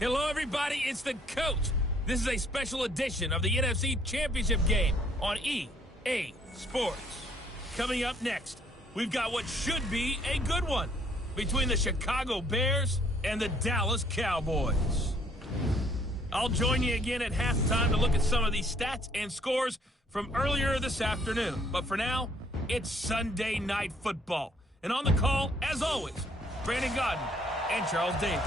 Hello, everybody. It's the coach. This is a special edition of the NFC Championship game on EA Sports. Coming up next, we've got what should be a good one between the Chicago Bears and the Dallas Cowboys. I'll join you again at halftime to look at some of these stats and scores from earlier this afternoon. But for now, it's Sunday Night Football. And on the call, as always, Brandon Godden and Charles Davis.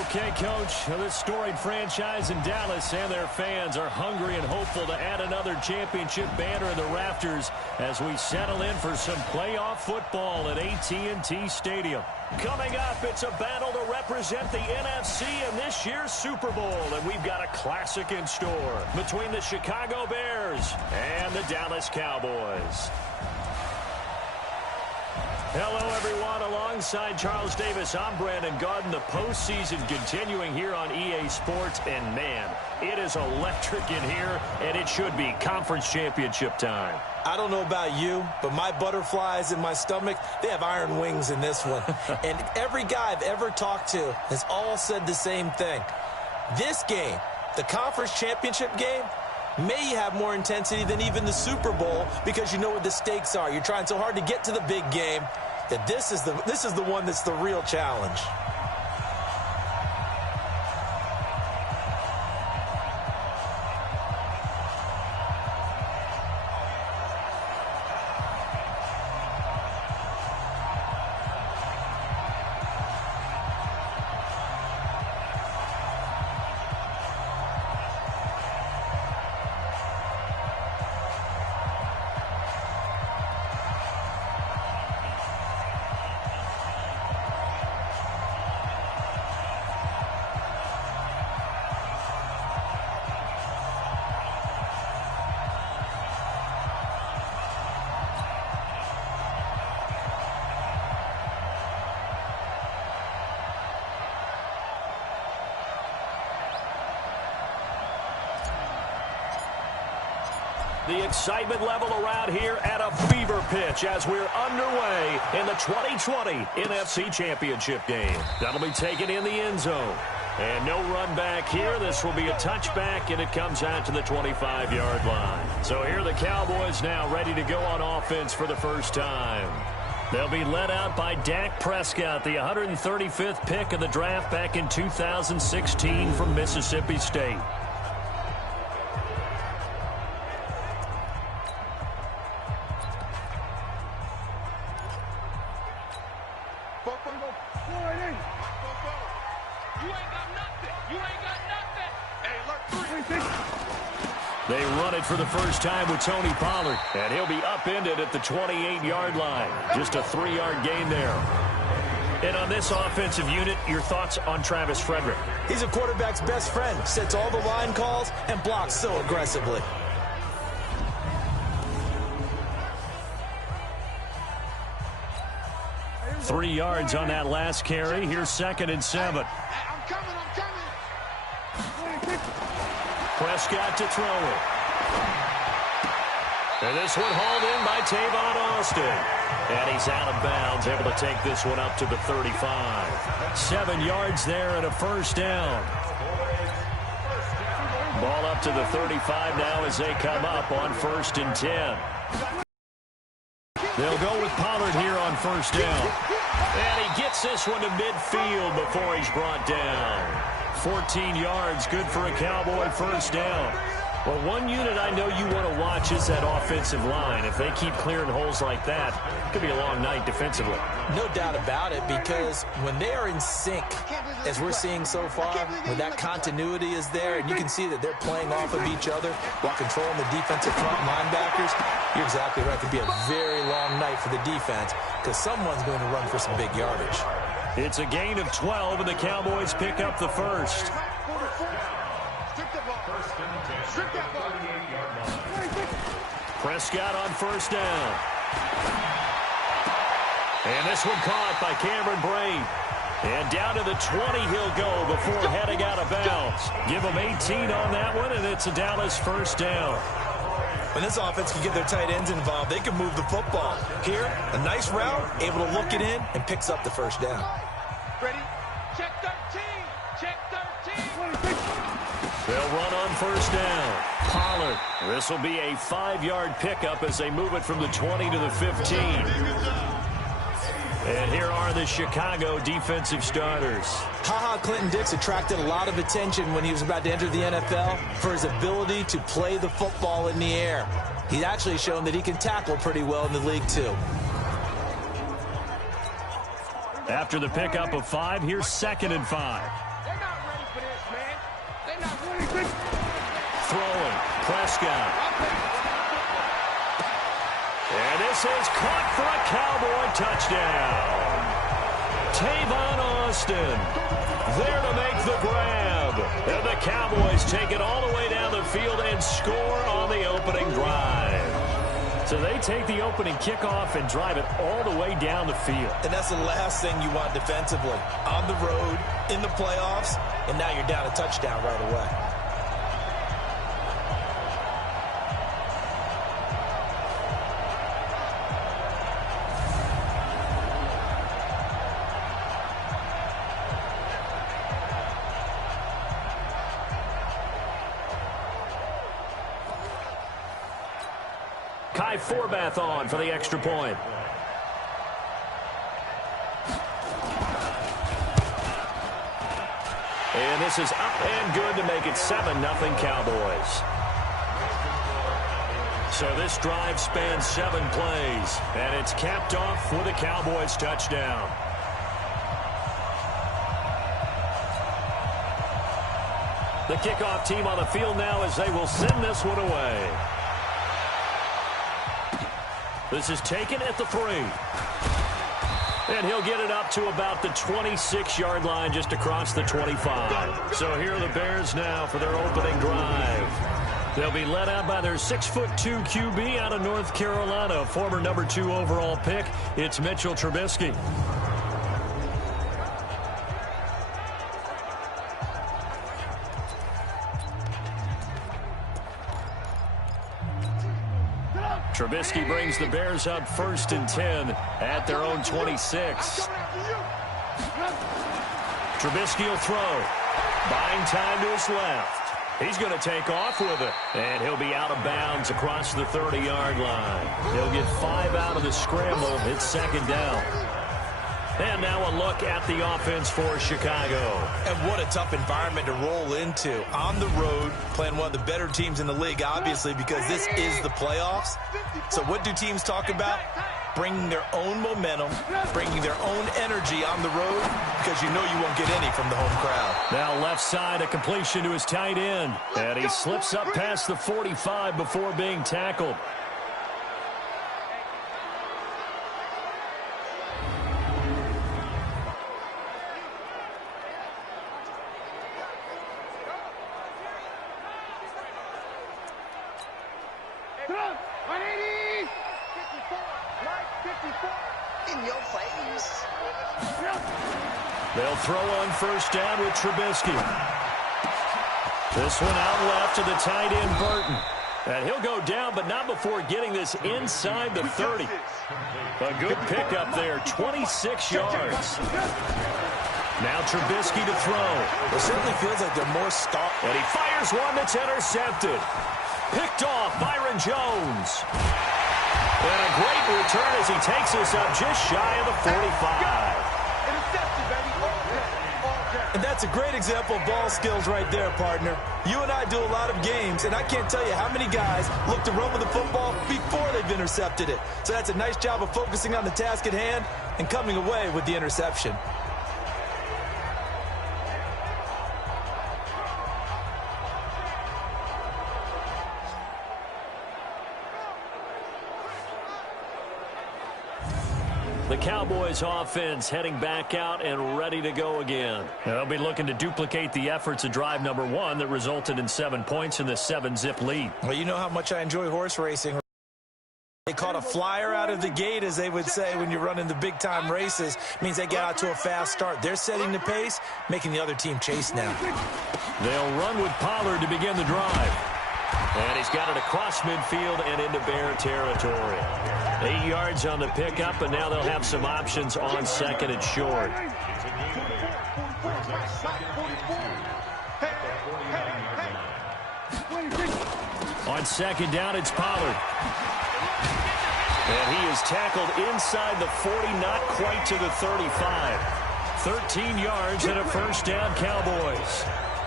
Okay, Coach, this storied franchise in Dallas and their fans are hungry and hopeful to add another championship banner in the rafters as we settle in for some playoff football at AT&T Stadium. Coming up, it's a battle to represent the NFC in this year's Super Bowl, and we've got a classic in store between the Chicago Bears and the Dallas Cowboys. Hello, everyone. Alongside Charles Davis, I'm Brandon Godden. The postseason continuing here on EA Sports, and man, it is electric in here, and it should be conference championship time. I don't know about you, but my butterflies in my stomach, they have iron wings in this one. And every guy I've ever talked to has all said the same thing. This game, the conference championship game, may have more intensity than even the Super Bowl because you know what the stakes are. You're trying so hard to get to the big game that this is the one that's the real challenge. The excitement level around here at a fever pitch as we're underway in the 2020 NFC Championship game. That'll be taken in the end zone. And no run back here. This will be a touchback, and it comes out to the 25-yard line. So here are the Cowboys now ready to go on offense for the first time. They'll be led out by Dak Prescott, the 135th pick of the draft back in 2016 from Mississippi State. They run it for the first time with Tony Pollard, and he'll be upended at the 28-yard line. Just a 3-yard gain there. And on this offensive unit, your thoughts on Travis Frederick? He's a quarterback's best friend, sets all the line calls, and blocks so aggressively. Three yards on that last carry. Here's 2nd and 7. I'm coming. Prescott to throw it. And this one hauled in by Tavon Austin. And he's out of bounds, able to take this one up to the 35. 7 yards there and a first down. Ball up to the 35 now as they come up on 1st and 10. They'll go with Pollard here on first down. And he gets this one to midfield before he's brought down. 14 yards, good for a Cowboy first down. Well, one unit I know you want to watch is that offensive line. If they keep clearing holes like that, it could be a long night defensively. No doubt about it, because when they are in sync, as we're seeing so far, when that continuity is there, and you can see that they're playing off of each other while controlling the defensive front linebackers, you're exactly right. It could be a very long night for the defense because someone's going to run for some big yardage. It's a gain of 12, and the Cowboys pick up the first. Prescott on first down. And this one caught by Cameron Brain. And down to the 20 he'll go before heading out of bounds. Give him 18 on that one, and it's a Dallas first down. When this offense can get their tight ends involved, they can move the football. Here, a nice route, able to look it in, and picks up the first down. Ready? Check 13. Check 13. first down. Pollard. This will be a 5-yard pickup as they move it from the 20 to the 15. And here are the Chicago defensive starters. Clinton-Dix attracted a lot of attention when he was about to enter the NFL for his ability to play the football in the air. He's actually shown that he can tackle pretty well in the league, too. After the pickup of 5, here's 2nd and 5. They're not ready for this, man. They're not ready. Throwing. Prescott. And this is caught for a Cowboy touchdown. Tavon Austin there to make the grab. And the Cowboys take it all the way down the field and score on the opening drive. So they take the opening kickoff and drive it all the way down the field. And that's the last thing you want defensively. On the road, in the playoffs, and now you're down a touchdown right away. Kai Forbath on for the extra point. And this is up and good to make it 7-0 Cowboys. So this drive spans 7 plays, and it's capped off with a Cowboys touchdown. The kickoff team on the field now as they will send this one away. This is taken at the 3. And he'll get it up to about the 26-yard line just across the 25. So here are the Bears now for their opening drive. They'll be led out by their 6'2" QB out of North Carolina, former number 2 overall pick. It's Mitchell Trubisky. Trubisky brings the Bears up 1st and 10 at their own 26. Trubisky will throw. Buying time to his left. He's going to take off with it. And he'll be out of bounds across the 30-yard line. He'll get 5 out of the scramble. It's 2nd down. And now a look at the offense for Chicago. And what a tough environment to roll into. On the road, playing one of the better teams in the league, obviously, because this is the playoffs. So what do teams talk about? Bringing their own momentum, bringing their own energy on the road, because you know you won't get any from the home crowd. Now left side, a completion to his tight end. And he slips up past the 45 before being tackled. They'll throw on 1st down with Trubisky. This one out left to the tight end, Burton. And he'll go down, but not before getting this inside the 30. A good pickup there, 26 yards. Now Trubisky to throw. It certainly feels like they're more star. And he fires one that's intercepted. Picked off Byron Jones. And a great return as he takes us up just shy of the 45. And that's a great example of ball skills right there, partner. You and I do a lot of games, and I can't tell you how many guys look to run with the football before they've intercepted it. So that's a nice job of focusing on the task at hand and coming away with the interception. The Cowboys offense heading back out and ready to go again. They'll be looking to duplicate the efforts of drive number 1 that resulted in 7 points in the 7-zip lead. Well, you know how much I enjoy horse racing. They caught a flyer out of the gate, as they would say when you're running the big-time races. It means they get out to a fast start. They're setting the pace, making the other team chase now. They'll run with Pollard to begin the drive. And he's got it across midfield and into Bear territory. 8 yards on the pickup, and now they'll have some options on 2nd and short. On second down, it's Pollard. And he is tackled inside the 40, not quite to the 35. 13 yards and a first down, Cowboys.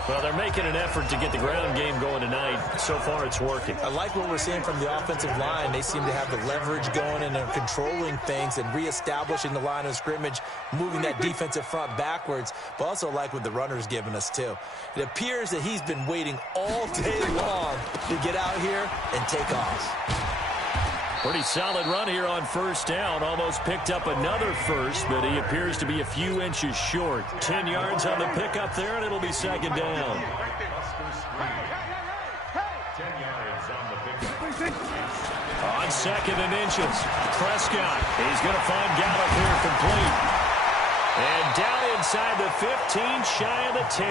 Well, they're making an effort to get the ground game going tonight. So far, it's working. I like what we're seeing from the offensive line. They seem to have the leverage going and they're controlling things and reestablishing the line of scrimmage, moving that defensive front backwards, but also like what the runner's giving us, too. It appears that he's been waiting all day long to get out here and take off. Pretty solid run here on first down. Almost picked up another first, but he appears to be a few inches short. 10 yards on the pickup there, and it'll be second down. On second and inches, Prescott. He's going to find Gallup here complete. And down inside the 15, shy of the 10.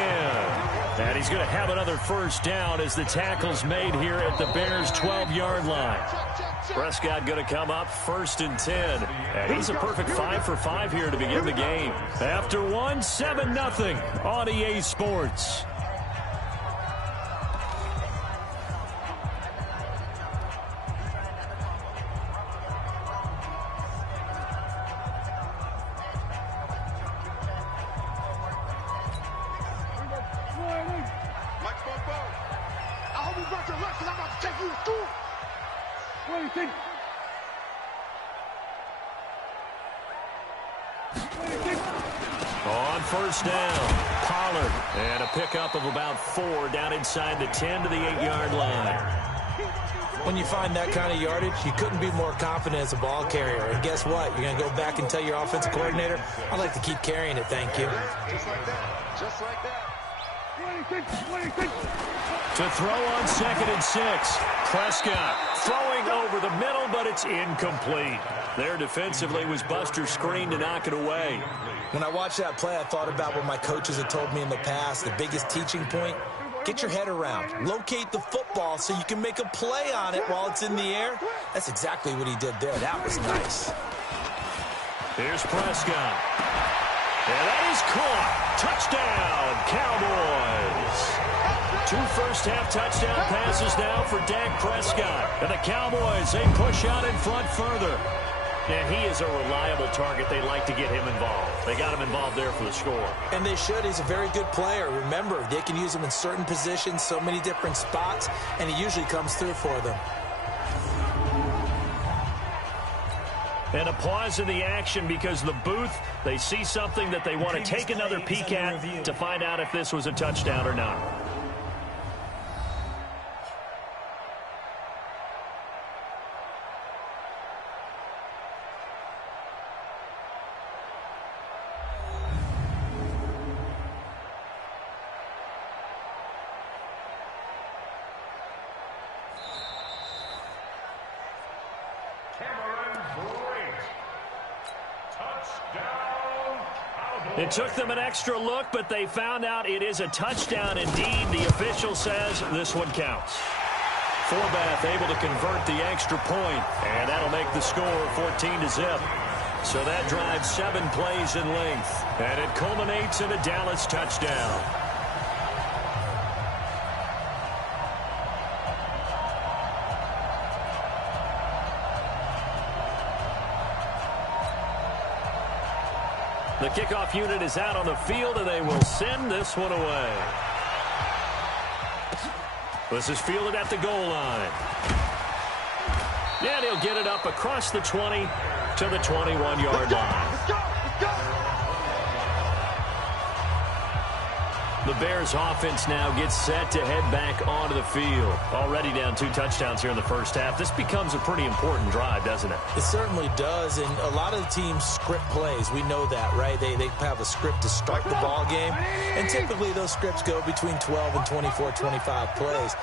And he's going to have another first down as the tackle's made here at the Bears' 12-yard line. Prescott going to come up first and 10. And he's a perfect 5 for 5 here to begin the game. After one, 7-0 on EA Sports. On first down, Pollard, and a pickup of about 4 down inside the 10 to the 8-yard line. When you find that kind of yardage, you couldn't be more confident as a ball carrier. And guess what? You're going to go back and tell your offensive coordinator, I'd like to keep carrying it, thank you. Just like that. Just like that. To throw on second and 6. Prescott throwing over the middle, but it's incomplete. There defensively was Buster screen to knock it away. When I watched that play, I thought about what my coaches had told me in the past. The biggest teaching point, get your head around. Locate the football so you can make a play on it while it's in the air. That's exactly what he did there. That was nice. Here's Prescott. And that is caught. Touchdown, Cowboys. 2 first-half touchdown passes now for Dak Prescott. And the Cowboys, they push out in front further. And he is a reliable target. They like to get him involved. They got him involved there for the score. And they should. He's a very good player. Remember, they can use him in certain positions, so many different spots, and he usually comes through for them. And a pause in the action because the booth, they see something that they want to take another peek at to find out if this was a touchdown or not. It took them an extra look, but they found out it is a touchdown indeed. The official says this one counts. Forbath able to convert the extra point, and that'll make the score 14-0. So that drives 7 plays in length, and it culminates in a Dallas touchdown. The kickoff unit is out on the field, and they will send this one away. This is fielded at the goal line. And he'll get it up across the 20 to the 21-yard line. The Bears offense now gets set to head back onto the field. Already down 2 touchdowns here in the first half. This becomes a pretty important drive, doesn't it? It certainly does, and a lot of the teams script plays. We know that, right? They have a script to start the ball game, and typically those scripts go between 12 and 24, 25 plays.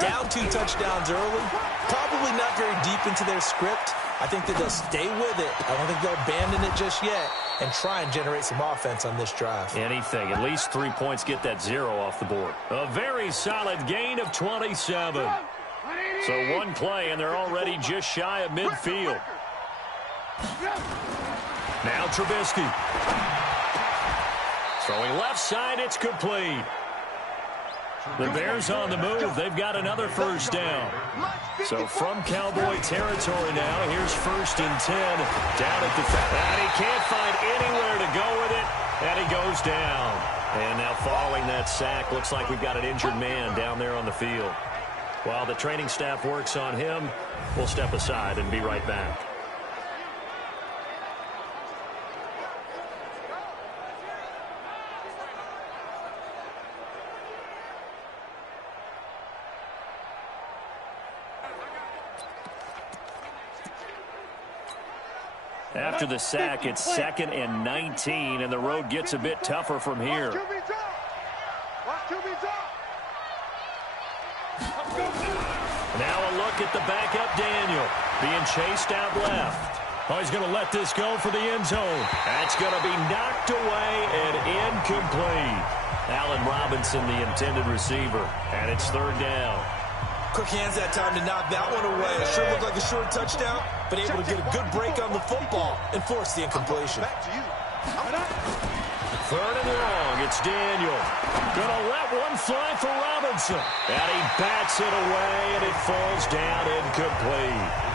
Down 2 touchdowns early, probably not very deep into their script. I think that they'll stay with it. I don't think they'll abandon it just yet and try and generate some offense on this drive. Anything. At least 3 points, get that 0 off the board. A very solid gain of 27. So 1 play, and they're already just shy of midfield. Now Trubisky. Throwing left side, it's complete. The Bears on the move. They've got another first down. So from Cowboy territory now, here's 1st and 10 down at the and he can't find anywhere to go with it, and he goes down. And now following that sack, looks like we've got an injured man down there on the field. While the training staff works on him, we'll step aside and be right back. After the sack, it's 2nd and 19, and the road gets a bit tougher from here. Now a look at the backup Daniel, being chased out left. Oh, he's going to let this go for the end zone. That's going to be knocked away and incomplete. Allen Robinson, the intended receiver, and it's 3rd down. Quick hands that time to knock that one away. It sure looked like a short touchdown, but able to get a good break on the football and force the incompletion. 3rd and long. It's Daniel. Gonna let one fly for Robinson. And he bats it away, and it falls down incomplete.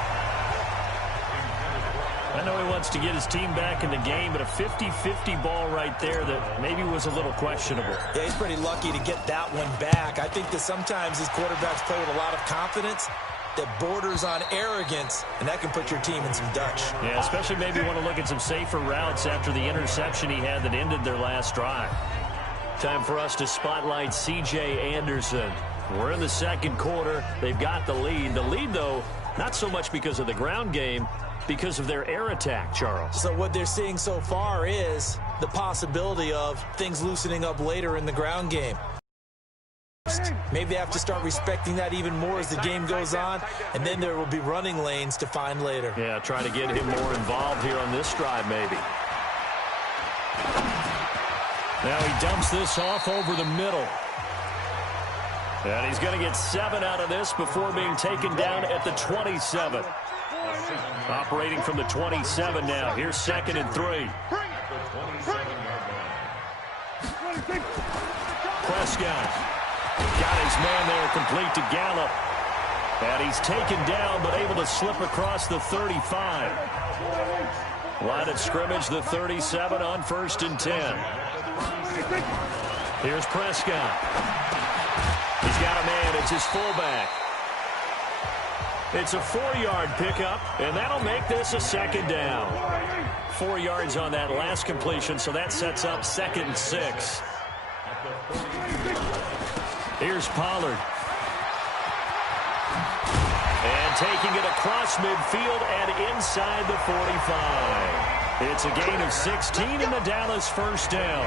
I know he wants to get his team back in the game, but a 50-50 ball right there that maybe was a little questionable. Yeah, he's pretty lucky to get that one back. I think that sometimes his quarterbacks play with a lot of confidence that borders on arrogance, and that can put your team in some Dutch. Yeah, especially maybe want to look at some safer routes after the interception he had that ended their last drive. Time for us to spotlight C.J. Anderson. We're in the 2nd quarter. They've got the lead. The lead, though, not so much because of the ground game, because of their air attack, Charles. So what they're seeing so far is the possibility of things loosening up later in the ground game. Maybe they have to start respecting that even more as the game goes on, and then there will be running lanes to find later. Yeah, try to get him more involved here on this drive, maybe. Now he dumps this off over the middle. And he's going to get 7 out of this before being taken down at the 27. Operating from the 27 now. Here's 2nd and 3. Prescott got his man there complete to Gallup. And he's taken down but able to slip across the 35. Line of scrimmage, the 37 on 1st and 10. Here's Prescott. He's got a man. It's his fullback. It's a 4-yard pickup, and that'll make this a 2nd down. 4 yards on that last completion, so that sets up 2nd and 6. Here's Pollard. And taking it across midfield and inside the 45. It's a gain of 16 in the Dallas 1st down.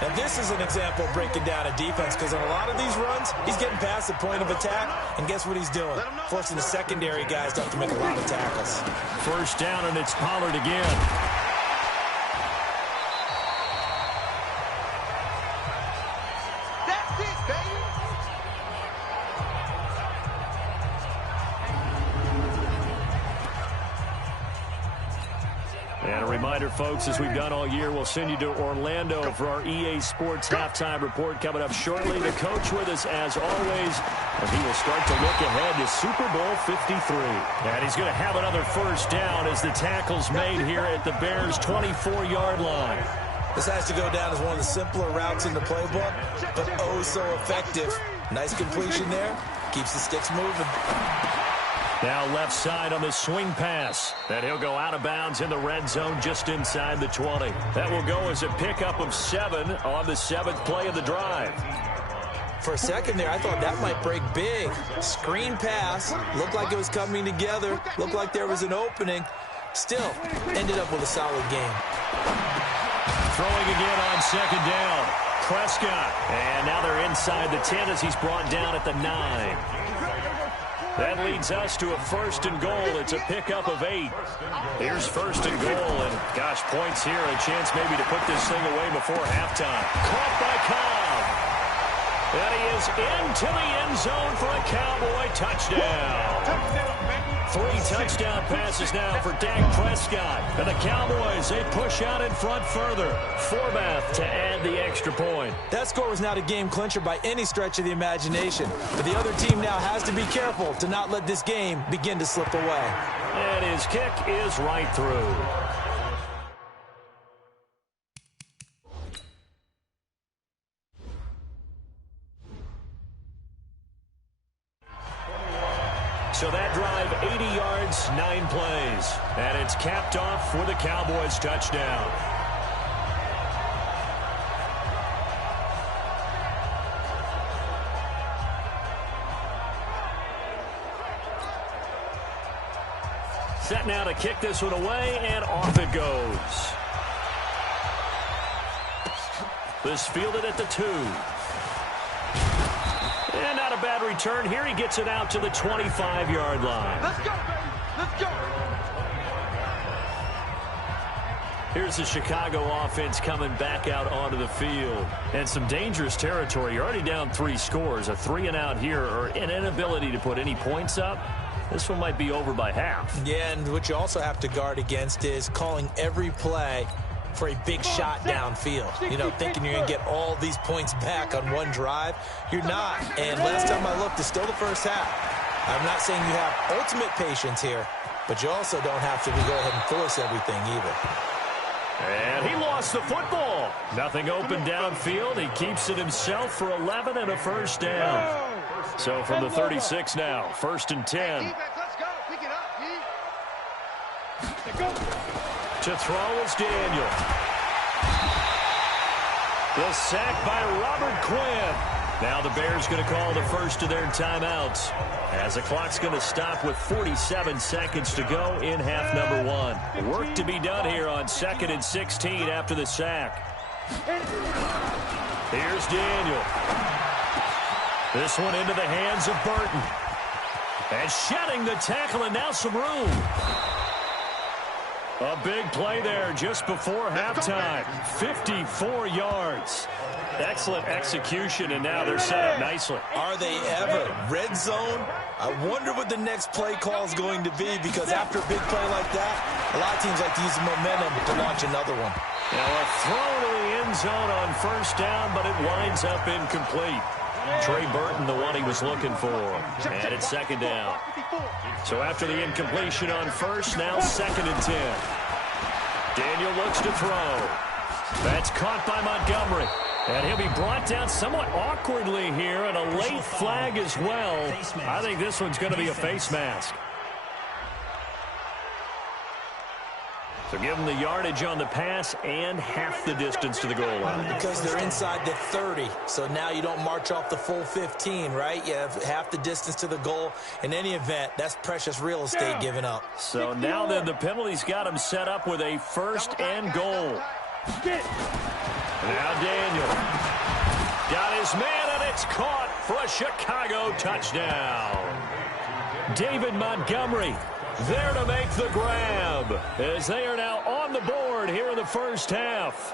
And this is an example of breaking down a defense, because on a lot of these runs, he's getting past the point of attack, and guess what he's doing? Forcing the secondary guys to have to make a lot of tackles. 1st down, and it's Pollard again. And a reminder, folks, as we've done all year, we'll send you to Orlando for our EA Sports halftime report coming up shortly. The coach with us, as always, and he will start to look ahead to Super Bowl 53. And he's going to have another 1st down as the tackle's made here at the Bears' 24-yard line. This has to go down as one of the simpler routes in the playbook, but oh so effective. Nice completion there. Keeps the sticks moving. Now left side on the swing pass. And he'll go out of bounds in the red zone just inside the 20. That will go as a pickup of 7 on the 7th play of the drive. For a second there, I thought that might break big. Screen pass. Looked like it was coming together. Looked like there was an opening. Still, ended up with a solid game. Throwing again on 2nd down. Prescott. And now they're inside the 10 as he's brought down at the 9. That leads us to a 1st and goal. It's a pickup of 8. Here's 1st and goal, and gosh, points here. A chance maybe to put this thing away before halftime. Caught by Cobb. And he is into the end zone for a Cowboy touchdown. 3 touchdown passes now for Dak Prescott. And the Cowboys, they push out in front further. Forbath to add the extra point. That score was not a game clincher by any stretch of the imagination. But the other team now has to be careful to not let this game begin to slip away. And his kick is right through. So that drive, 80 yards, 9 plays. And it's capped off with a Cowboys touchdown. Set now to kick this one away, and off it goes. This fielded at the 2. And not a bad return here. He gets it out to the 25-yard line. Let's go, baby. Let's go. Here's the Chicago offense coming back out onto the field. And some dangerous territory. You're already down 3 scores. A 3-and-out here, or an inability to put any points up. This one might be over by half. Yeah, and what you also have to guard against is calling every play for a big shot downfield. You know, thinking you're going to get all these points back on one drive. You're not. And last time I looked, it's still the first half. I'm not saying you have ultimate patience here, but you also don't have to go ahead and force everything either. And he lost the football. Nothing open downfield. He keeps it himself for 11 and a first down. So from the 36 now, 1st and 10. Let's go. Pick it up, To throw is Daniel. The sack by Robert Quinn. Now the Bears going to call the first of their timeouts, as the clock's going to stop with 47 seconds to go in half number 1. Work to be done here on 2nd and 16 after the sack. Here's Daniel. This one into the hands of Burton. And shedding the tackle, and now some room. A big play there just before halftime. 54 yards. Excellent execution, and now they're set up nicely. Are they ever? Red zone? I wonder what the next play call is going to be, because after a big play like that, a lot of teams like to use the momentum to launch another one. Now a throw to the end zone on first down, but it winds up incomplete. Trey Burton, the one he was looking for. And it's 2nd down. So after the incompletion on first, now 2nd and 10. Daniel looks to throw. That's caught by Montgomery. And he'll be brought down somewhat awkwardly here, and a late flag as well. I think this one's going to be a face mask. So give them the yardage on the pass and half the distance to the goal line. Because they're inside the 30, so now you don't march off the full 15, right? You have half the distance to the goal. In any event, that's precious real estate given up. So now then the penalty's got him set up with a 1st and goal. Now Daniel got his man, and it's caught for a Chicago touchdown. David Montgomery there to make the grab, as they are now on the board here in the first half.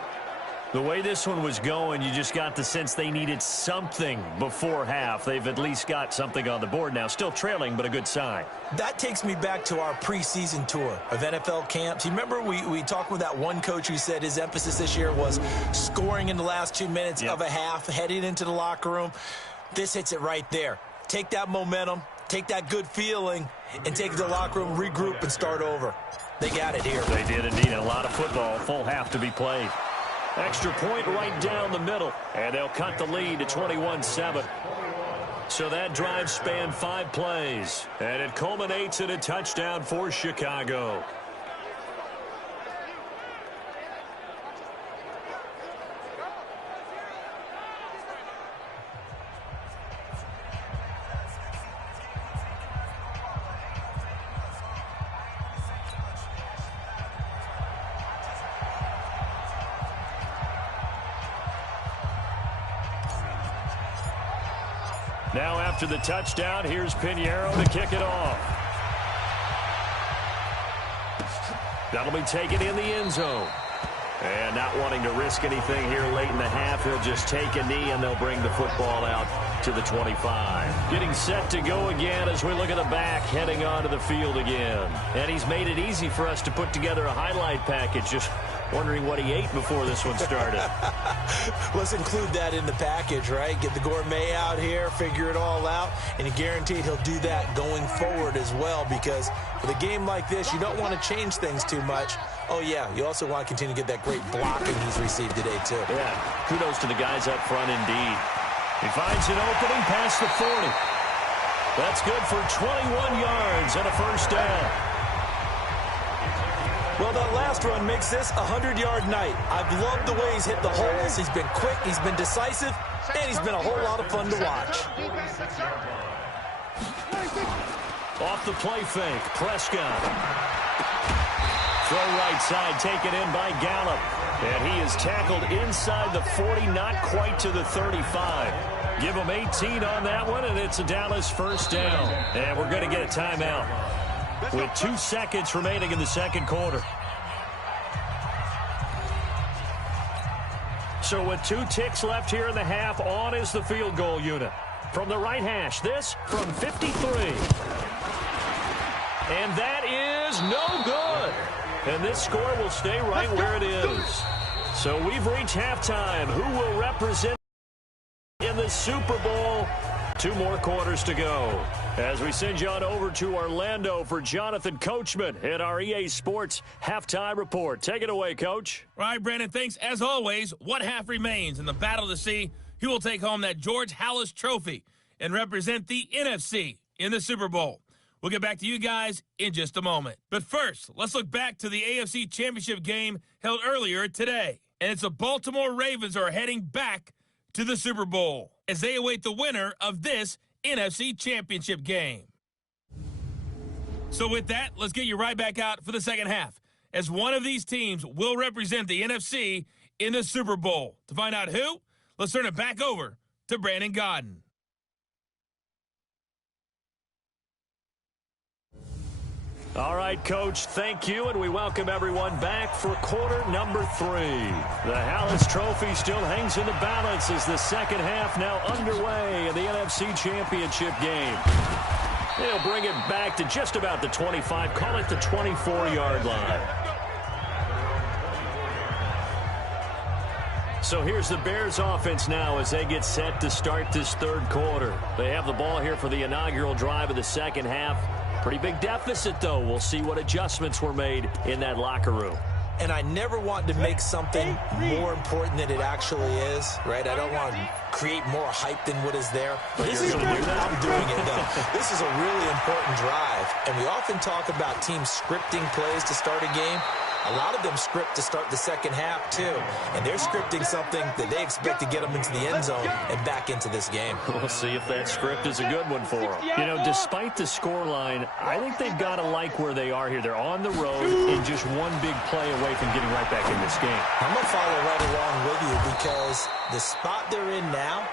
The way this one was going, you just got the sense they needed something before half. They've at least got something on the board now. Still trailing, but a good sign. That takes me back to our preseason tour of NFL camps. You remember we talked with that one coach who said his emphasis this year was scoring in the last 2 minutes of a half, heading into the locker room. This hits it right there. Take that momentum, take that good feeling, and take it to the locker room, regroup, and start over. They got it here. They did indeed. A lot of football, full half to be played. Extra point right down the middle, and they'll cut the lead to 21-7. So that drive spanned 5 plays, and it culminates in a touchdown for Chicago. Now after the touchdown, here's Pinheiro to kick it off. That'll be taken in the end zone. And not wanting to risk anything here late in the half, he'll just take a knee, and they'll bring the football out to the 25. Getting set to go again as we look at the back heading onto the field again. And he's made it easy for us to put together a highlight package. Just wondering what he ate before this one started. Let's include that in the package, right? Get the gourmet out here, figure it all out, and you're guaranteed he'll do that going forward as well, because with a game like this, you don't want to change things too much. Oh, yeah, you also want to continue to get that great blocking he's received today, too. Yeah, kudos to the guys up front indeed. He finds an opening past the 40. That's good for 21 yards and a first down. Well, that last run makes this a 100-yard night. I've loved the way he's hit the holes. He's been quick, he's been decisive, and he's been a whole lot of fun to watch. Off the play fake, Prescott. Throw right side, taken in by Gallup. And he is tackled inside the 40, not quite to the 35. Give him 18 on that one, and it's a Dallas first down. And we're going to get a timeout with 2 seconds remaining in the second quarter. So with 2 ticks left here in the half, on is the field goal unit. From the right hash, this from 53. And that is no good. And this score will stay right where it is. So we've reached halftime. Who will represent in the Super Bowl? 2 more quarters to go. As we send you on over to Orlando for Jonathan Coachman in our EA Sports Halftime Report. Take it away, Coach. All right, Brandon, thanks. As always, what half remains in the battle to see who will take home that George Halas Trophy and represent the NFC in the Super Bowl. We'll get back to you guys in just a moment. But first, let's look back to the AFC Championship game held earlier today. And it's the Baltimore Ravens are heading back to the Super Bowl as they await the winner of this NFC Championship game. So with that, let's get you right back out for the second half, as one of these teams will represent the NFC in the Super Bowl. To find out who, let's turn it back over to Brandon Godden. All right, Coach, thank you, and we welcome everyone back for quarter number 3. The Halas Trophy still hangs in the balance as the second half now underway in the NFC Championship game. They'll bring it back to just about the 25, call it the 24-yard line. So here's the Bears offense now as they get set to start this third quarter. They have the ball here for the inaugural drive of the second half. Pretty big deficit, though. We'll see what adjustments were made in that locker room. And I never want to make something more important than it actually is, right? I don't want to create more hype than what is there. But this is I'm doing it, though. This is a really important drive. And we often talk about teams scripting plays to start a game. A lot of them script to start the second half, too. And they're scripting something that they expect to get them into the end zone and back into this game. We'll see if that script is a good one for them. You know, despite the scoreline, I think they've got to like where they are here. They're on the road and just one big play away from getting right back in this game. I'm going to follow right along with you because the spot they're in now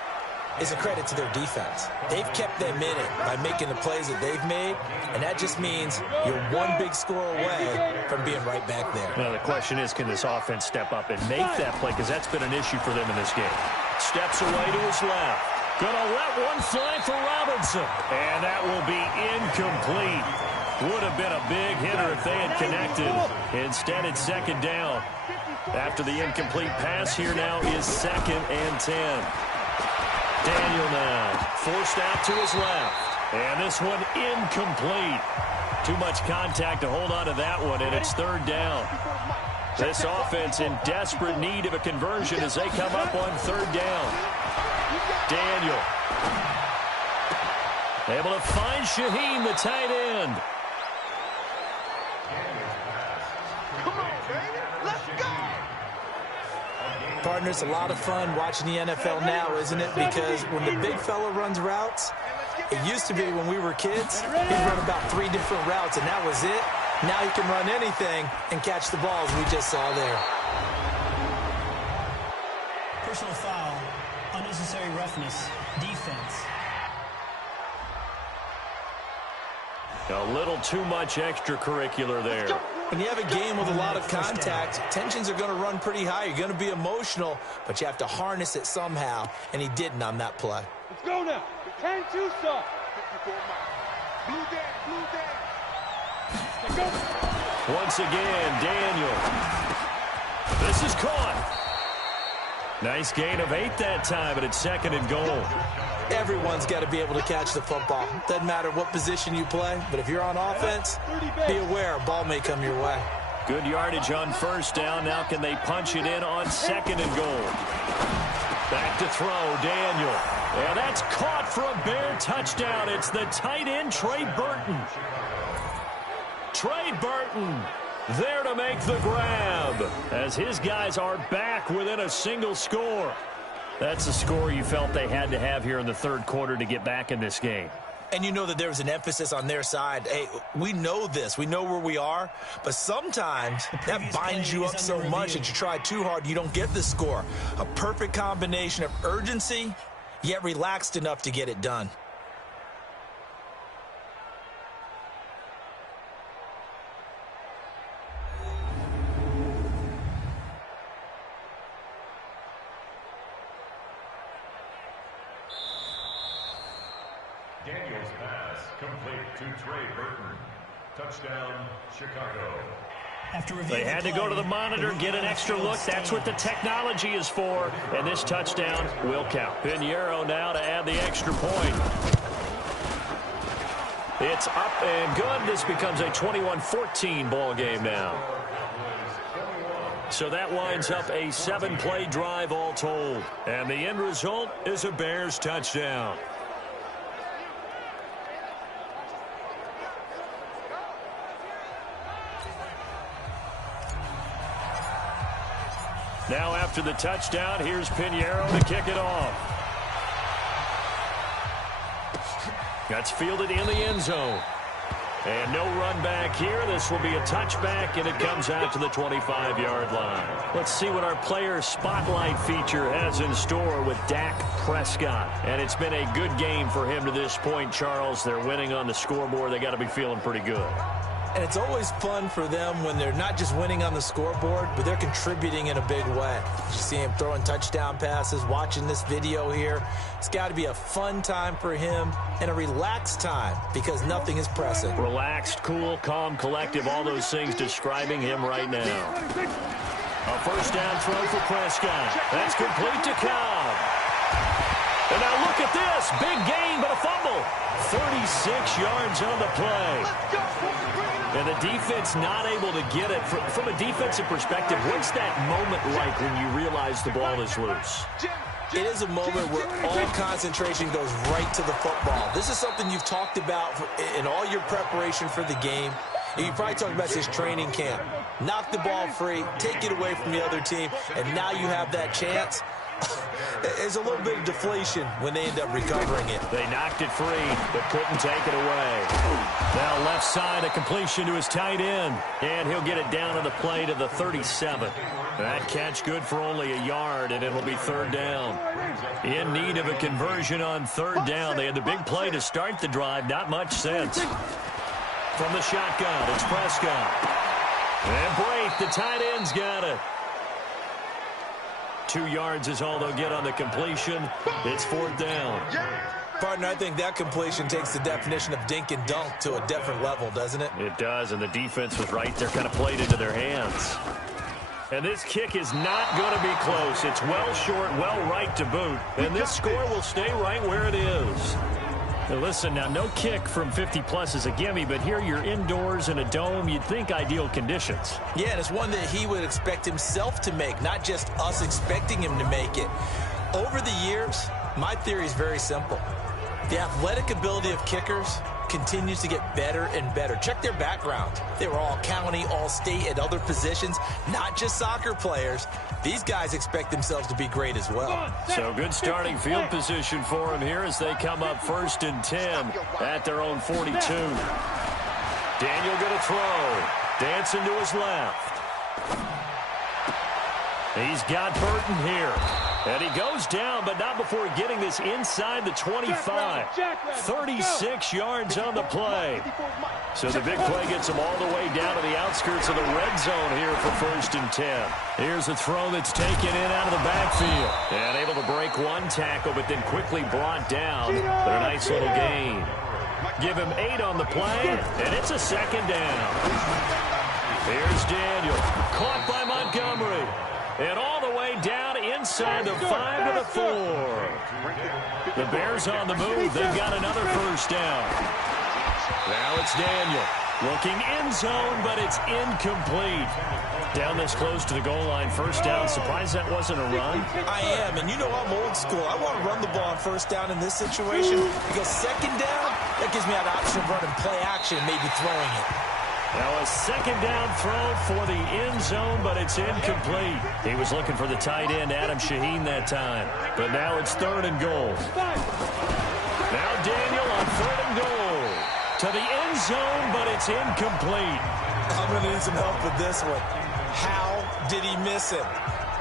is a credit to their defense. They've kept them in it by making the plays that they've made, and that just means you're one big score away from being right back there. Now, the question is, can this offense step up and make that play? Because that's been an issue for them in this game. Steps away to his left. Gonna let one fly for Robinson. And that will be incomplete. Would have been a big hitter if they had connected. Instead, it's second down. After the incomplete pass, here now is 2nd and 10. Daniel now forced out to his left. And this one incomplete. Too much contact to hold on to that one, and it's 3rd down. This offense in desperate need of a conversion as they come up on 3rd down. Daniel able to find Shaheen, the tight end. Partners, a lot of fun watching the NFL now, isn't it? Because when the big fella runs routes, it used to be when we were kids, he'd run about 3 different routes, and that was it. Now he can run anything and catch the balls we just saw there. Personal foul, unnecessary roughness, defense. A little too much extracurricular there. When you have a game with a lot of contact, tensions are going to run pretty high. You're going to be emotional, but you have to harness it somehow, and he didn't on that play. Let's go now. 10-2, sir. 54 miles. Blue down. Let's go. Once again, Daniel. This is caught. Nice gain of 8 that time, but it's 2nd and goal. Everyone's got to be able to catch the football. Doesn't matter what position you play, but if you're on offense, be aware a ball may come your way. Good yardage on 1st down. Now can they punch it in on 2nd and goal? Back to throw, Daniel. And that's caught for a Bear touchdown. It's the tight end, Trey Burton. Trey Burton there to make the grab as his guys are back within a single score. That's the score you felt they had to have here in the 3rd quarter to get back in this game. And you know that there was an emphasis on their side. Hey, we know this. We know where we are. But sometimes that binds you up so much that you try too hard, you don't get the score. A perfect combination of urgency, yet relaxed enough to get it done. Daniel's pass complete to Trey Burton. Touchdown, Chicago. They had to go to the monitor, get an extra look. That's what the technology is for. And this touchdown will count. Pinheiro now to add the extra point. It's up and good. This becomes a 21-14 ball game now. So that winds up a 7-play drive all told. And the end result is a Bears touchdown. Now after the touchdown, here's Pinheiro to kick it off. That's fielded in the end zone. And no run back here. This will be a touchback, and it comes out to the 25-yard line. Let's see what our player spotlight feature has in store with Dak Prescott. And it's been a good game for him to this point, Charles. They're winning on the scoreboard. They got to be feeling pretty good. And it's always fun for them when they're not just winning on the scoreboard, but they're contributing in a big way. You see him throwing touchdown passes, watching this video here. It's got to be a fun time for him and a relaxed time because nothing is pressing. Relaxed, cool, calm, collective, all those things describing him right now. A 1st down throw for Prescott. That's complete to Cobb. And now look at this. Big gain, but a fumble. 36 yards on the play. And the defense not able to get it. From a defensive perspective, what's that moment like when you realize the ball is loose? It is a moment where all concentration goes right to the football. This is something you've talked about in all your preparation for the game. And you probably talked about this training camp. Knock the ball free, take it away from the other team, and now you have that chance. There's a little bit of deflation when they end up recovering it. They knocked it free, but couldn't take it away. Now left side, a completion to his tight end. And he'll get it down on the play to the 37. That catch good for only a yard, and it'll be 3rd down. In need of a conversion on 3rd down. They had the big play to start the drive. Not much sense. From the shotgun, it's Prescott. And Brate, the tight end's got it. 2 yards is all they'll get on the completion. It's 4th down. Partner, I think that completion takes the definition of dink and dunk to a different level, doesn't it? It does, and the defense was right there, kind of played into their hands. And this kick is not going to be close. It's well short, well right to boot. And this score will stay right where it is. Now listen, now no kick from 50-plus is a gimme, but here you're indoors in a dome. You'd think ideal conditions. Yeah, and it's one that he would expect himself to make, not just us expecting him to make it. Over the years, my theory is very simple. The athletic ability of kickers continues to get better and better. Check their background. They were all county, all state, at other positions, not just soccer players. These guys expect themselves to be great as well. So good starting field position for them here as they come up 1st and 10 at their own 42. Daniel going to throw. Dancing to his left. He's got Burton here. And he goes down, but not before getting this inside the 25. 36 yards on the play. So the big play gets him all the way down to the outskirts of the red zone here for 1st and 10. Here's a throw that's taken in out of the backfield. And able to break one tackle, but then quickly brought down. But a nice little gain. Give him 8 on the play, and it's a 2nd down. Here's Daniel. Caught by Montgomery. And all the way down inside the 5 to the 4. The Bears on the move. They've got another 1st down. Now it's Daniel. Looking end zone, but it's incomplete. Down this close to the goal line. 1st down. Surprised that wasn't a run? I am, and you know I'm old school. I want to run the ball on 1st down in this situation because 2nd down, that gives me that option of running play action and maybe throwing it. Now a 2nd down throw for the end zone, but it's incomplete. He was looking for the tight end, Adam Shaheen, that time. But now it's 3rd and goal. Now Daniel on 3rd and goal. To the end zone, but it's incomplete. I'm going to need some help with this one. How did he miss it?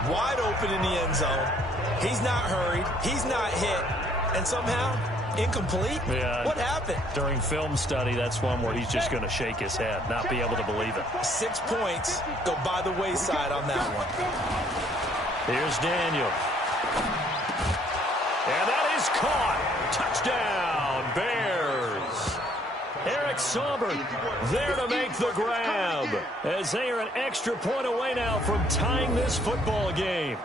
Wide open in the end zone. He's not hurried. He's not hit. And somehow, incomplete? Yeah. What happened? During film study, that's one where he's just going to shake his head, not be able to believe it. 6 points go by the wayside on that one. Here's Daniel. And that is caught. Touchdown, Bears. Eric Sauber there to make the grab as they are an extra point away now from tying this football game.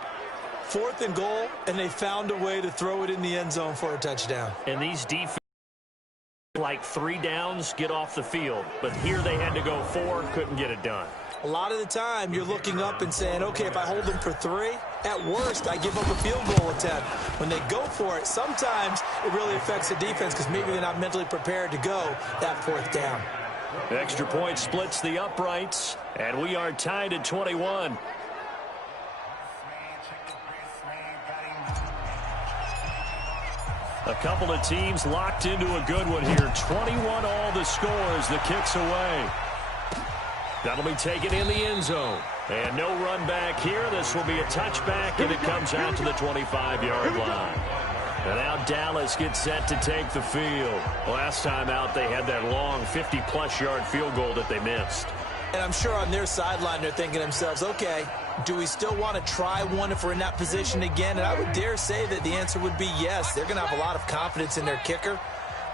4th and goal, and they found a way to throw it in the end zone for a touchdown. And these defenses, like 3 downs, get off the field. But here they had to go 4, couldn't get it done. A lot of the time, you're looking up and saying, okay, if I hold them for 3, at worst, I give up a field goal attempt. When they go for it, sometimes it really affects the defense because maybe they're not mentally prepared to go that 4th down. Extra point splits the uprights, and we are tied at 21. A couple of teams locked into a good one here. 21 all the scores. The kick's away. That'll be taken in the end zone. And no run back here. This will be a touchback, and it comes out to the 25-yard line. And now Dallas gets set to take the field. Last time out, they had that long 50-plus yard field goal that they missed. And I'm sure on their sideline, they're thinking to themselves, okay, do we still want to try one if we're in that position again? And I would dare say that the answer would be yes. They're going to have a lot of confidence in their kicker.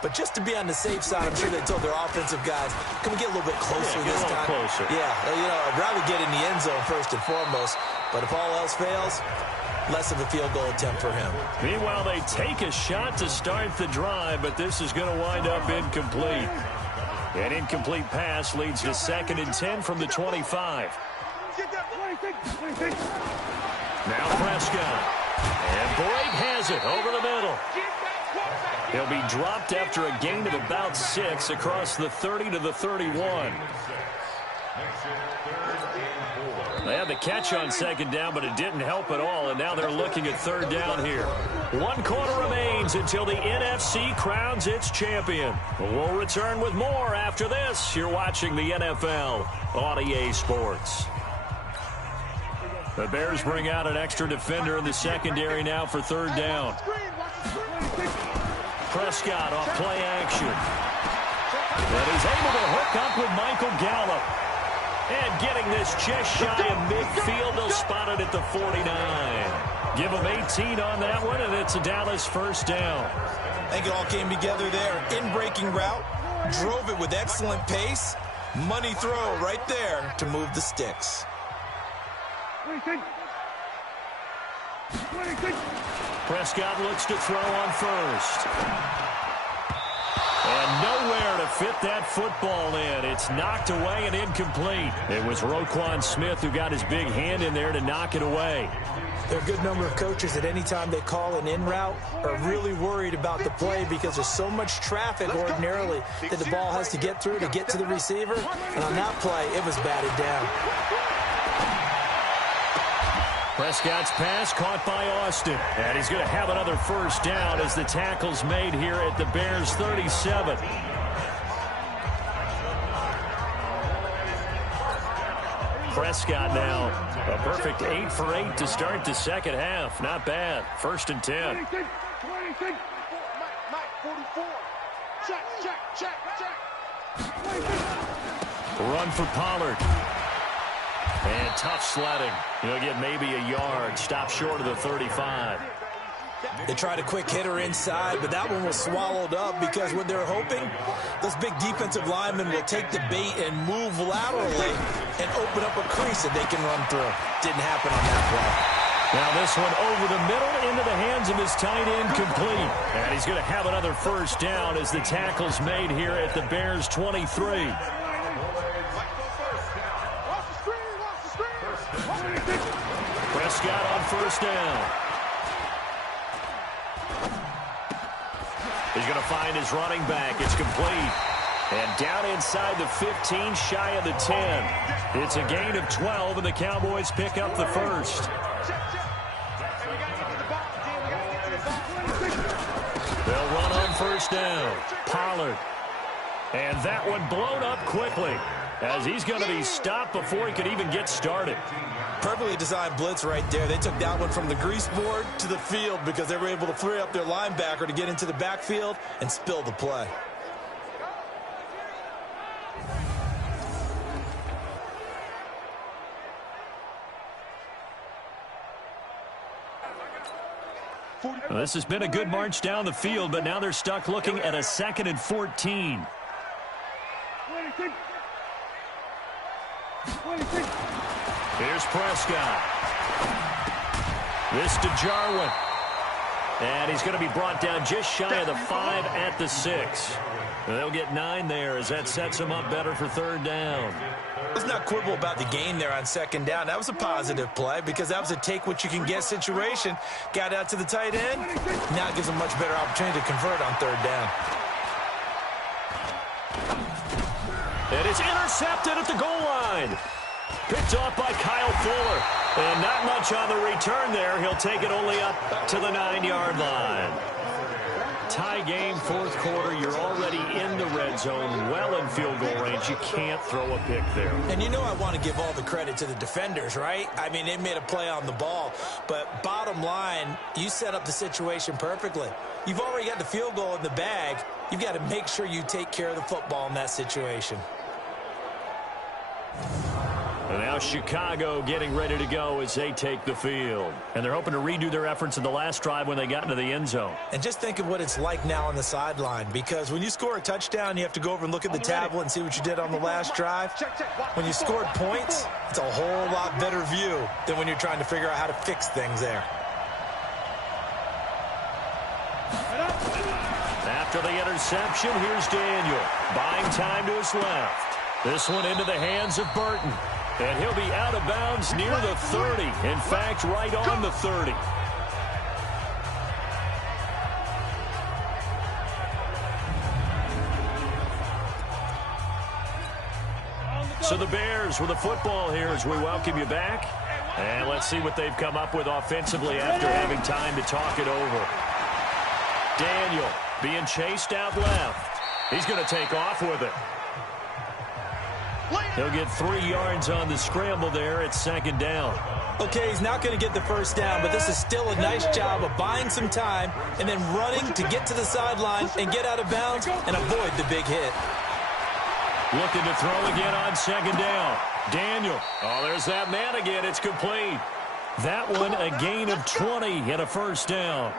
But just to be on the safe side, I'm sure they told their offensive guys, can we get a little bit closer this time? Closer. Yeah, you know, I'd rather get in the end zone first and foremost. But if all else fails, less of a field goal attempt for him. Meanwhile, they take a shot to start the drive, but this is going to wind up incomplete. An incomplete pass leads to 2nd and 10 from the 25. Now Prescott. And Blake has it over the middle. He'll be dropped after a gain of about 6 across the 30 to the 31. They had the catch on 2nd down, but it didn't help at all, and now they're looking at 3rd down here. 1 quarter remains until the NFC crowns its champion. We'll return with more after this. You're watching the NFL on EA Sports. The Bears bring out an extra defender in the secondary now for 3rd down. Prescott off play action. And he's able to hook up with Michael Gallup. And getting this just shy of midfield, they'll spot it at the 49. Give him 18 on that one, and it's a Dallas 1st down. I think it all came together there. In-breaking route, drove it with excellent pace. Money throw right there to move the sticks. Prescott looks to throw on 1st. And nowhere to fit that football in. It's knocked away and incomplete. It was Roquan Smith who got his big hand in there to knock it away. There are a good number of coaches that any time they call an in route are really worried about the play because there's so much traffic ordinarily that the ball has to get through to get to the receiver. And on that play, it was batted down. Prescott's pass caught by Austin. And he's going to have another 1st down as the tackle's made here at the Bears 37. Prescott now. A perfect 8 for 8 to start the second half. Not bad. 1st and 10. 26. Mike, 44. Check. Run for Pollard. And tough sledding. He'll get maybe a yard. Stop short of the 35. They tried a quick hitter inside, but that one was swallowed up because what they're hoping, those big defensive linemen will take the bait and move laterally and open up a crease that they can run through. Didn't happen on that play. Now this one over the middle into the hands of his tight end, complete. And he's going to have another first down as the tackle's made here at the Bears' 23. Prescott on first down. He's going to find his running back. It's complete. And down inside the 15, shy of the 10. It's a gain of 12, and the Cowboys pick up the first. They'll run on first down. Pollard. And that one blown up quickly as he's going to be stopped before he could even get started. Perfectly designed blitz right there. They took that one from the grease board to the field because they were able to free up their linebacker to get into the backfield and spill the play. Well, this has been a good march down the field, but now they're stuck looking at a 2nd and 14. 26. Here's Prescott. This to Jarwin. And he's going to be brought down just shy of the 5 at the 6. They'll get 9 there as that sets them up better for 3rd down. Let's not quibble about the gain there on 2nd down. That was a positive play because that was a take-what-you-can-get situation. Got out to the tight end. Now it gives them a much better opportunity to convert on 3rd down. And it's intercepted at the goal line. Picked off by Kyle Fuller. And not much on the return there. He'll take it only up to the 9-yard line. Tie game, 4th quarter. You're already in the red zone, well in field goal range. You can't throw a pick there. And you know I want to give all the credit to the defenders, right? I mean, they made a play on the ball. But bottom line, you set up the situation perfectly. You've already got the field goal in the bag. You've got to make sure you take care of the football in that situation. And now Chicago getting ready to go as they take the field. And they're hoping to redo their efforts in the last drive when they got into the end zone. And just think of what it's like now on the sideline, because when you score a touchdown, you have to go over and look at the tablet and see what you did on the last drive. When you scored points, it's a whole lot better view than when you're trying to figure out how to fix things there. After the interception, here's Daniel. Buying time to his left. This one into the hands of Burton. And he'll be out of bounds near the 30. In fact, right on the 30. So the Bears with the football here as we welcome you back. And let's see what they've come up with offensively after having time to talk it over. Daniel being chased out left. He's going to take off with it. He'll get 3 yards on the scramble there at 2nd down. Okay, he's not going to get the first down, but this is still a nice job of buying some time and then running to get to the sideline and get out of bounds and avoid the big hit. Looking to throw again on 2nd down. Daniel. Oh, there's that man again. It's complete. That one a gain of 20 and a first down.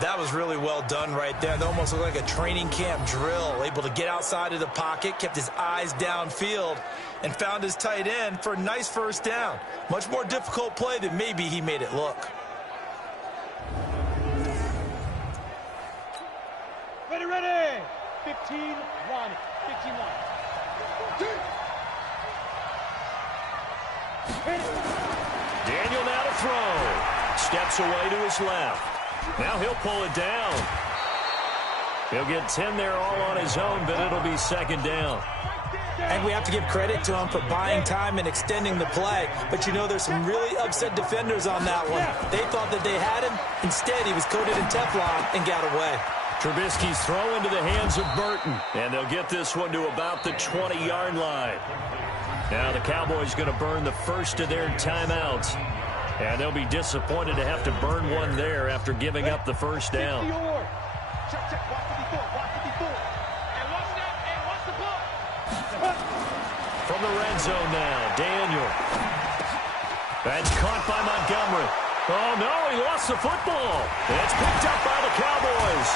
That was really well done right there. That almost looked like a training camp drill. Able to get outside of the pocket, kept his eyes downfield, and found his tight end for a nice first down. Much more difficult play than maybe he made it look. Ready. 15-1. 15-1. Daniel now to throw. Steps away to his left. Now he'll pull it down. He'll get 10 there all on his own, but it'll be 2nd down. And we have to give credit to him for buying time and extending the play. But you know, there's some really upset defenders on that one. They thought that they had him. Instead, he was coated in Teflon and got away. Trubisky's throw into the hands of Burton. And they'll get this one to about the 20-yard line. Now the Cowboys going to burn the first of their timeouts. And they'll be disappointed to have to burn one there after giving up the first down. From the red zone now, Daniel. That's caught by Montgomery. Oh, no, he lost the football. It's picked up by the Cowboys.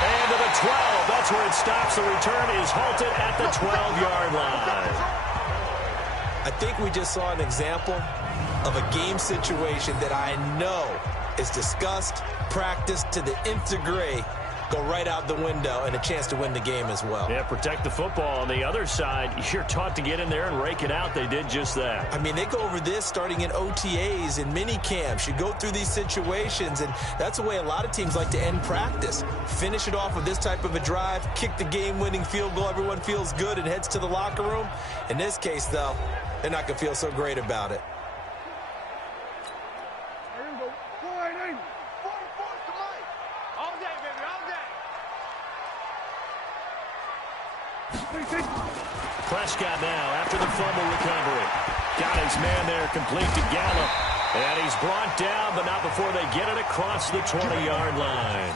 And to the 12. That's where it stops. The return is halted at the 12-yard line. I think we just saw an example of a game situation that I know is discussed, practiced to the nth degree, go right out the window, and a chance to win the game as well. Yeah, protect the football. On the other side, you're taught to get in there and rake it out. They did just that. I mean, they go over this starting in OTAs and mini camps. You go through these situations, and that's the way a lot of teams like to end practice. Finish it off with this type of a drive, kick the game-winning field goal. Everyone feels good and heads to the locker room. In this case, though, they're not going to feel so great about it. Prescott now after the fumble recovery. Got his man there, complete to Gallup. And he's brought down, but not before they get it across the 20-yard line.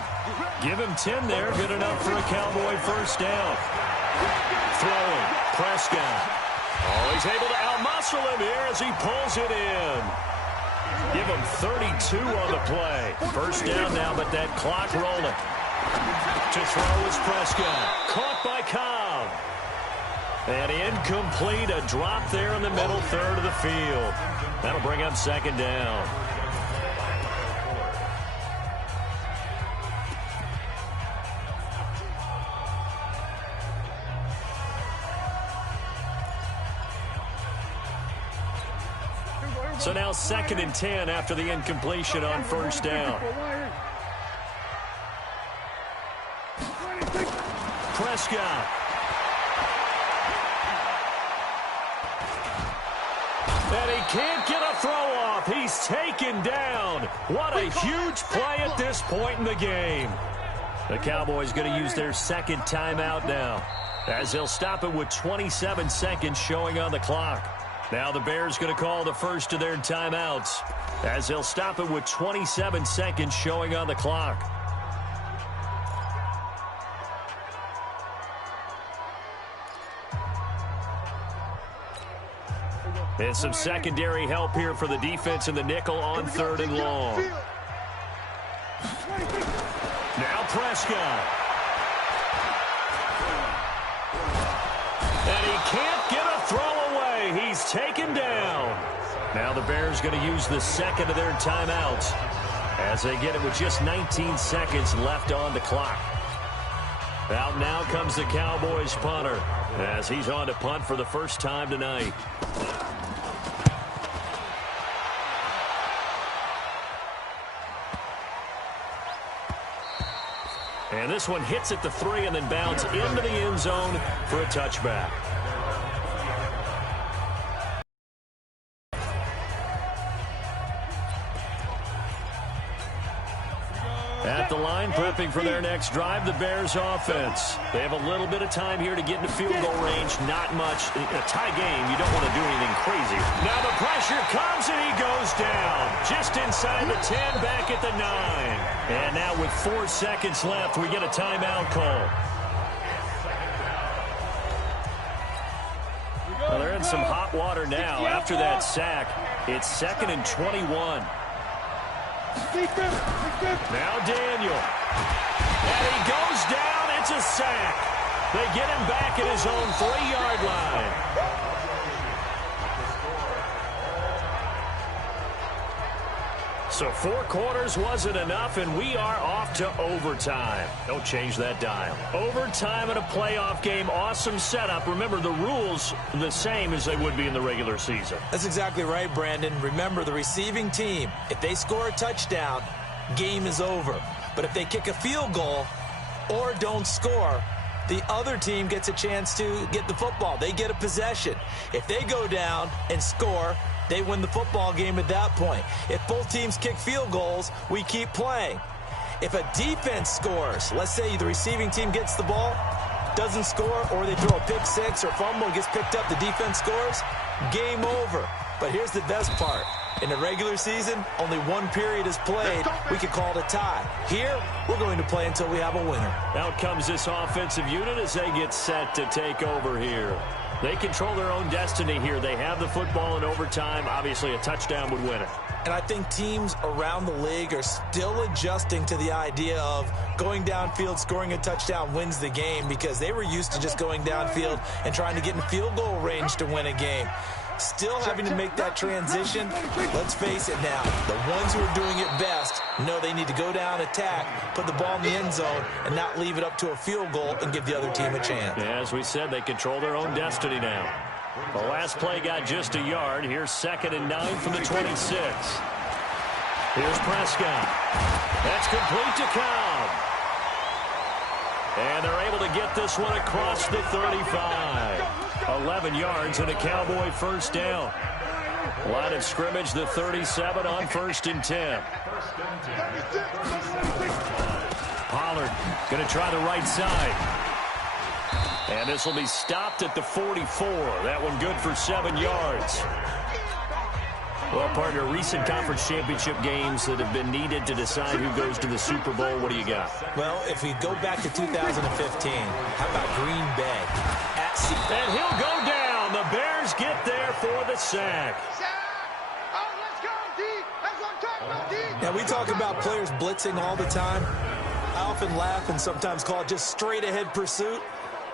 Give him 10 there, good enough for a Cowboy first down. Throwing, Prescott. Oh, he's able to outmuscle him here as he pulls it in. Give him 32 on the play. First down now, but that clock rolling. To throw is Prescott. Caught by Cobb. And incomplete, a drop there in the middle third of the field. That'll bring up second down. So now 2nd and 10 after the incompletion on first down. Prescott. And he can't get a throw off. He's taken down. What a huge play at this point in the game. The Cowboys going to use their second timeout now, as they'll stop it with 27 seconds showing on the clock. Now the Bears going to call the first of their timeouts, as they'll stop it with 27 seconds showing on the clock. And some secondary help here for the defense in the nickel on 3rd and long. Now Prescott. And he can't get a throw away. He's taken down. Now the Bears going to use the second of their timeouts as they get it with just 19 seconds left on the clock. Out now comes the Cowboys punter as he's on to punt for the first time tonight. And this one hits at the 3 and then bounds into the end zone for a touchback. At the line, prepping for their next drive, the Bears offense. They have a little bit of time here to get into field goal range. Not much. In a tie game, you don't want to do anything crazy. Now the pressure comes and he goes down. Just inside the 10, back at the 9. And now with 4 seconds left, we get a timeout call. Well, they're in some hot water now after that sack. It's 2nd and 21. Now Daniel. And he goes down. It's a sack. They get him back at his own 3-yard line. So 4 quarters wasn't enough, and we are off to overtime. Don't change that dial. Overtime in a playoff game, awesome setup. Remember, the rules are the same as they would be in the regular season. That's exactly right, Brandon. Remember, the receiving team, if they score a touchdown, game is over. But if they kick a field goal or don't score, the other team gets a chance to get the football. They get a possession. If they go down and score, they win the football game at that point. If both teams kick field goals, we keep playing. If a defense scores, let's say the receiving team gets the ball, doesn't score, or they throw a pick six or fumble and gets picked up, the defense scores, game over. But here's the best part. In the regular season, only one period is played. We could call it a tie. Here, we're going to play until we have a winner. Out comes this offensive unit as they get set to take over here. They control their own destiny here. They have the football in overtime. Obviously, a touchdown would win it. And I think teams around the league are still adjusting to the idea of going downfield, scoring a touchdown wins the game, because they were used to just going downfield and trying to get in field goal range to win a game. Still having to make that transition. Let's face it now, the ones who are doing it best know they need to go down, attack, put the ball in the end zone, and not leave it up to a field goal and give the other team a chance. Yeah, as we said, they control their own destiny now. The last play got just a yard. Here's 2nd and 9 from the 26. Here's Prescott. That's complete to Cobb. And they're able to get this one across the 35. 11 yards and a Cowboy first down. Line of scrimmage, the 37 on 1st and 10. Pollard going to try the right side. And this will be stopped at the 44. That one good for 7 yards. Well, partner, recent conference championship games that have been needed to decide who goes to the Super Bowl. What do you got? Well, if we go back to 2015, how about Green Bay at sea? And he'll go down. The Bears get there for the sack. Now, we talk about players blitzing all the time. I often laugh and sometimes call it just straight ahead pursuit.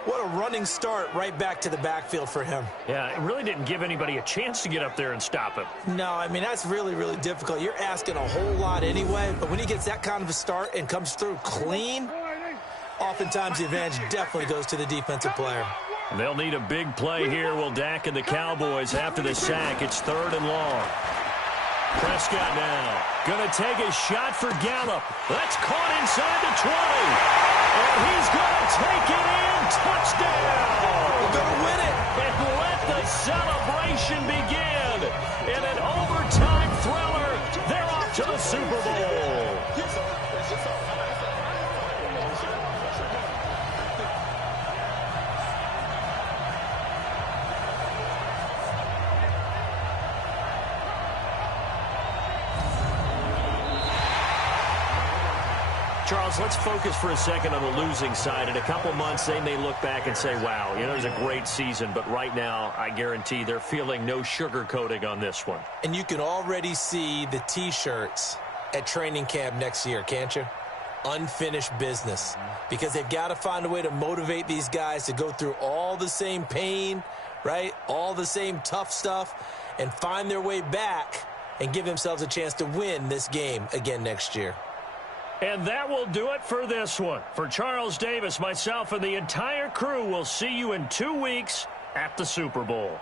What a running start right back to the backfield for him. Yeah, it really didn't give anybody a chance to get up there and stop him. No, I mean, that's really, really difficult. You're asking a whole lot anyway, but when he gets that kind of a start and comes through clean, oftentimes the advantage definitely goes to the defensive player. They'll need a big play here. Will Dak and the Cowboys after the sack. It's 3rd and long. Prescott now going to take a shot for Gallup. That's caught inside the 20. And he's going to take it in. Touchdown. We're going to win it. And let the celebration begin. In an overtime thriller, they're off to the Super Bowl. Charles, let's focus for a second on the losing side. In a couple months, they may look back and say, wow, it was a great season. But right now, I guarantee they're feeling no sugarcoating on this one. And you can already see the T-shirts at training camp next year, can't you? Unfinished business. Because they've got to find a way to motivate these guys to go through all the same pain, right? All the same tough stuff, and find their way back and give themselves a chance to win this game again next year. And that will do it for this one. For Charles Davis, myself, and the entire crew, we'll see you in 2 weeks at the Super Bowl.